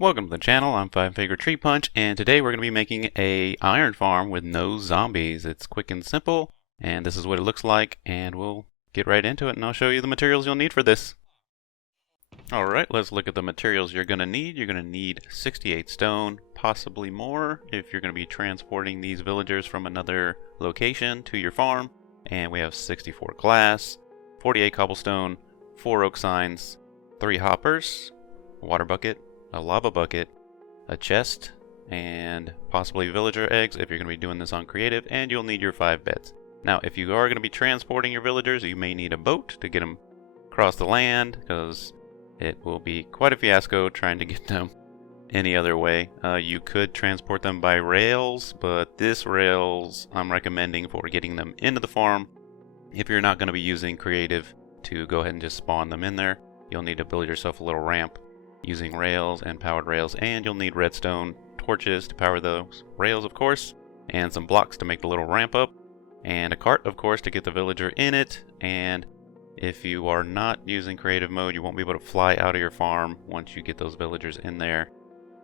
Welcome to the channel. I'm Five Finger Tree Punch, and today we're going to be making a iron farm with no zombies. It's quick and simple, and this is what it looks like, and we'll get right into it, and I'll show you the materials you'll need for this. Alright, let's look at the materials you're going to need. You're going to need 68 stone, possibly more, if you're going to be transporting these villagers from another location to your farm. And we have 64 glass, 48 cobblestone, 4 oak signs, 3 hoppers, a water bucket, a lava bucket, a chest, and possibly villager eggs if you're going to be doing this on creative, and you'll need your 5 beds. Now, if you are going to be transporting your villagers, you may need a boat to get them across the land, because it will be quite a fiasco trying to get them any other way. You could transport them by rails, but this rails I'm recommending for getting them into the farm. If you're not going to be using creative to go ahead and just spawn them in there, you'll need to build yourself a little ramp using rails and powered rails, and you'll need redstone torches to power those rails, of course, and some blocks to make the little ramp up, and a cart, of course, to get the villager in it. And if you are not using creative mode, you won't be able to fly out of your farm once you get those villagers in there,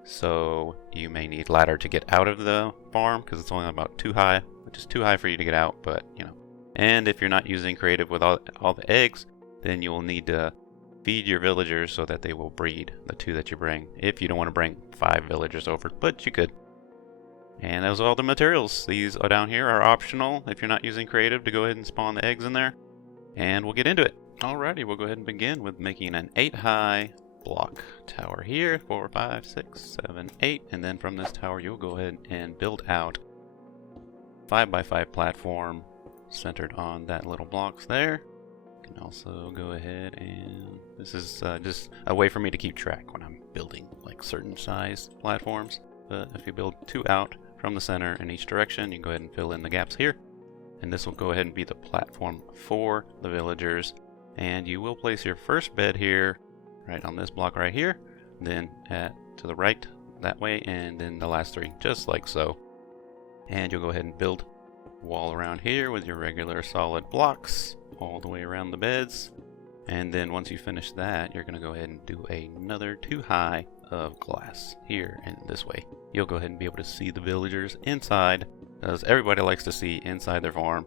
so you may need ladder to get out of the farm because it's only about too high, which is too high for you to get out, but you know. And if you're not using creative with all the eggs, then you will need to feed your villagers so that they will breed the 2 that you bring, if you don't want to bring 5 villagers over, but you could. And those are all the materials. These are down here are optional if you're not using creative to go ahead and spawn the eggs in there, and we'll get into it. Alrighty, we'll go ahead and begin with making an 8 high block tower here. 4, 5, 6, 7, 8, and then from this tower you'll go ahead and build out 5x5 platform centered on that little blocks there. Can also go ahead and this is just a way for me to keep track when I'm building like certain size platforms. But if you build 2 out from the center in each direction, you can go ahead and fill in the gaps here, and this will go ahead and be the platform for the villagers. And you will place your first bed here right on this block right here, then to the right that way, and then the last 3 just like so. And you'll go ahead and build a wall around here with your regular solid blocks all the way around the beds. And then once you finish that, you're going to go ahead and do another 2 high of glass here, and this way you'll go ahead and be able to see the villagers inside, because everybody likes to see inside their farm.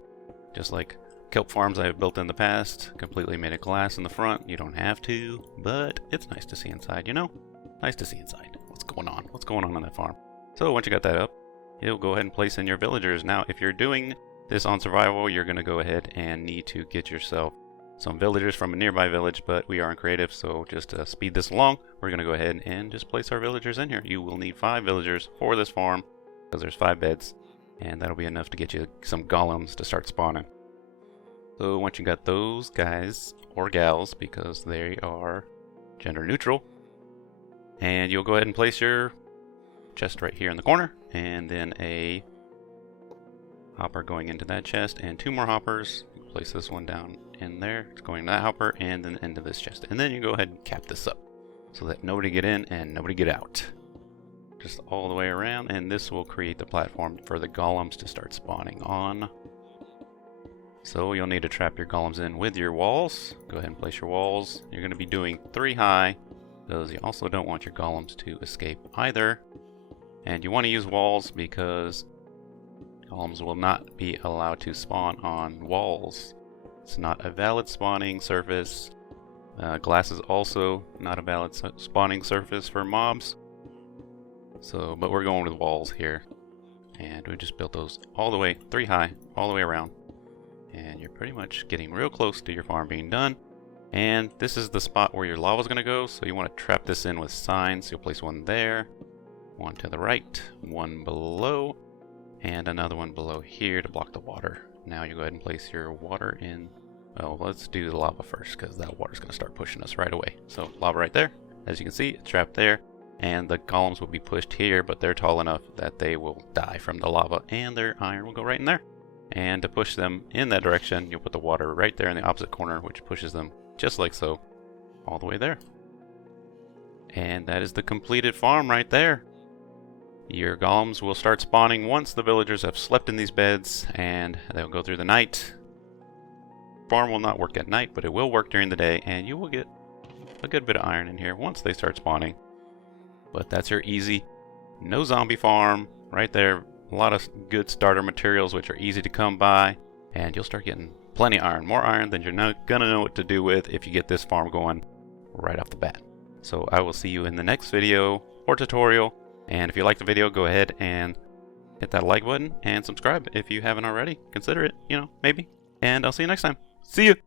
Just like kelp farms I've built in the past, completely made of glass in the front. You don't have to, but it's nice to see inside, you know? Nice to see inside. What's going on that farm. So once you got that up, you'll go ahead and place in your villagers. Now if you're doing this on survival, you're going to go ahead and need to get yourself some villagers from a nearby village, but we are in creative, so just to speed this along, we're going to go ahead and just place our villagers in here. You will need 5 villagers for this farm because there's 5 beds, and that'll be enough to get you some golems to start spawning. So once you got those guys or gals, because they are gender neutral, and you'll go ahead and place your chest right here in the corner, and then a hopper going into that chest, and 2 more hoppers. Place this one down in there, it's going to that hopper, and then into this chest. And then you go ahead and cap this up so that nobody get in and nobody get out. Just all the way around, and this will create the platform for the golems to start spawning on. So you'll need to trap your golems in with your walls. Go ahead and place your walls. You're going to be doing 3 high, because you also don't want your golems to escape either. And you want to use walls because golems will not be allowed to spawn on walls. It's not a valid spawning surface. Glass is also not a valid spawning surface for mobs. So, but we're going with walls here. And we just built those all the way, 3 high, all the way around. And you're pretty much getting real close to your farm being done. And this is the spot where your lava is going to go, so you want to trap this in with signs. You'll place one there, one to the right, one below, and another one below here to block the water. Now you go ahead and place your water in. Well, let's do the lava first, because that water's going to start pushing us right away. So lava right there. As you can see, it's trapped there. And the golems will be pushed here, but they're tall enough that they will die from the lava, and their iron will go right in there. And to push them in that direction, you'll put the water right there in the opposite corner, which pushes them just like so, all the way there. And that is the completed farm right there. Your golems will start spawning once the villagers have slept in these beds, and they'll go through the night. Farm will not work at night, but it will work during the day, and you will get a good bit of iron in here once they start spawning. But that's your easy no zombie farm right there. A lot of good starter materials which are easy to come by, and you'll start getting plenty of iron, more iron than you're not gonna know what to do with if you get this farm going right off the bat. So I will see you in the next video or tutorial, and if you like the video, go ahead and hit that like button and subscribe if you haven't already. Consider it, maybe. And I'll see you next time. See you!